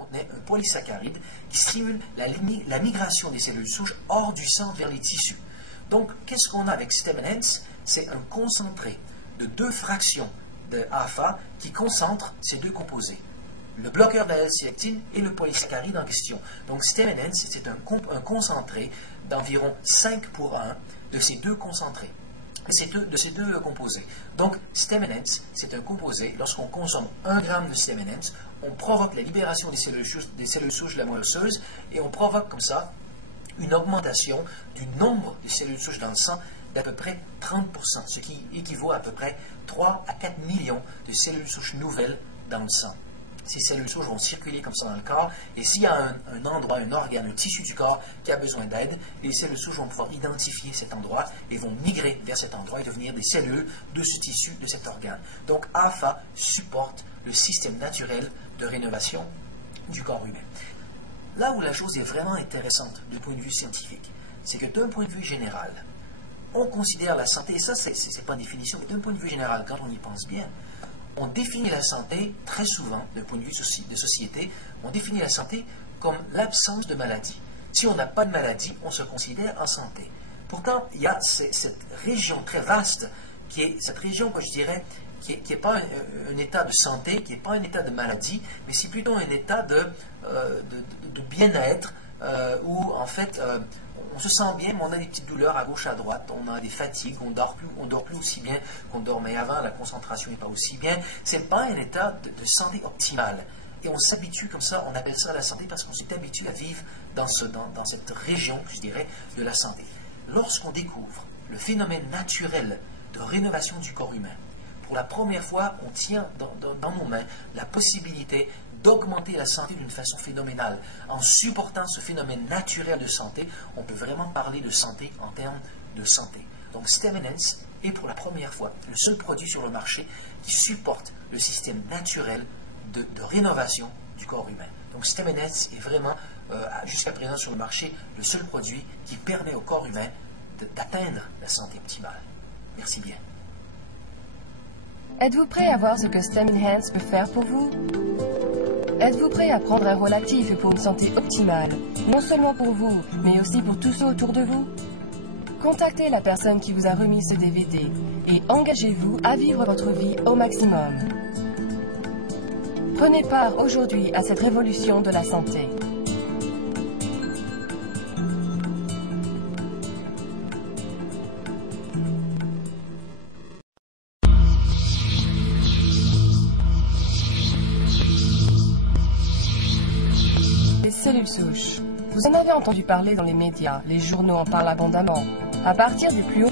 contenait un polysaccharide qui stimule la migration des cellules souches hors du sang vers les tissus. Donc, qu'est-ce qu'on a avec Stem Enhance? C'est un concentré de 2 fractions de alpha qui concentre ces 2 composés, le bloqueur de la L-sélectine et le polysaccharide en question. Donc, Stem Enhance, c'est un concentré d'environ 5 pour 1 de ces 2 concentrés, de ces deux composés. Donc, Stem Enhance, c'est un composé. Lorsqu'on consomme 1 g de Stem Enhance, on provoque la libération des cellules souches de la moelle osseuse et on provoque comme ça une augmentation du nombre de cellules souches dans le sang d'à peu près 30%, ce qui équivaut à peu près 3 à 4 millions de cellules souches nouvelles dans le sang. Ces cellules souches vont circuler comme ça dans le corps, et s'il y a un endroit, un organe, un tissu du corps qui a besoin d'aide, les cellules souches vont pouvoir identifier cet endroit et vont migrer vers cet endroit et devenir des cellules de ce tissu, de cet organe. Donc AFA supporte le système naturel de rénovation du corps humain. Là où la chose est vraiment intéressante du point de vue scientifique, c'est que d'un point de vue général, on considère la santé, et ça c'est pas une définition, mais d'un point de vue général, quand on y pense bien, on définit la santé très souvent, d'un point de vue de société, on définit la santé comme l'absence de maladie. Si on n'a pas de maladie, on se considère en santé. Pourtant, il y a cette région très vaste, qui est cette région que je dirais, qui n'est pas un état de santé, qui n'est pas un état de maladie, mais c'est plutôt un état de bien-être, où en fait, on se sent bien, mais on a des petites douleurs à gauche, à droite, on a des fatigues, on dort plus aussi bien qu'on dormait avant, la concentration n'est pas aussi bien. Ce n'est pas un état de santé optimale. Et on s'habitue comme ça, on appelle ça la santé parce qu'on s'est habitué à vivre dans cette région, je dirais, de la santé. Lorsqu'on découvre le phénomène naturel de rénovation du corps humain, pour la première fois, on tient dans nos mains la possibilité d'augmenter la santé d'une façon phénoménale. En supportant ce phénomène naturel de santé, on peut vraiment parler de santé en termes de santé. Donc Stem Enhance est pour la première fois le seul produit sur le marché qui supporte le système naturel de rénovation du corps humain. Donc Stem Enhance est vraiment, jusqu'à présent sur le marché, le seul produit qui permet au corps humain d'atteindre la santé optimale. Merci bien. Êtes-vous prêt à voir ce que Stem Enhance peut faire pour vous? Êtes-vous prêt à prendre un rôle actif pour une santé optimale, non seulement pour vous, mais aussi pour tous ceux autour de vous? Contactez la personne qui vous a remis ce DVD et engagez-vous à vivre votre vie au maximum. Prenez part aujourd'hui à cette révolution de la santé. Cellules souches. Vous en avez entendu parler dans les médias, les journaux en parlent abondamment. À partir du plus haut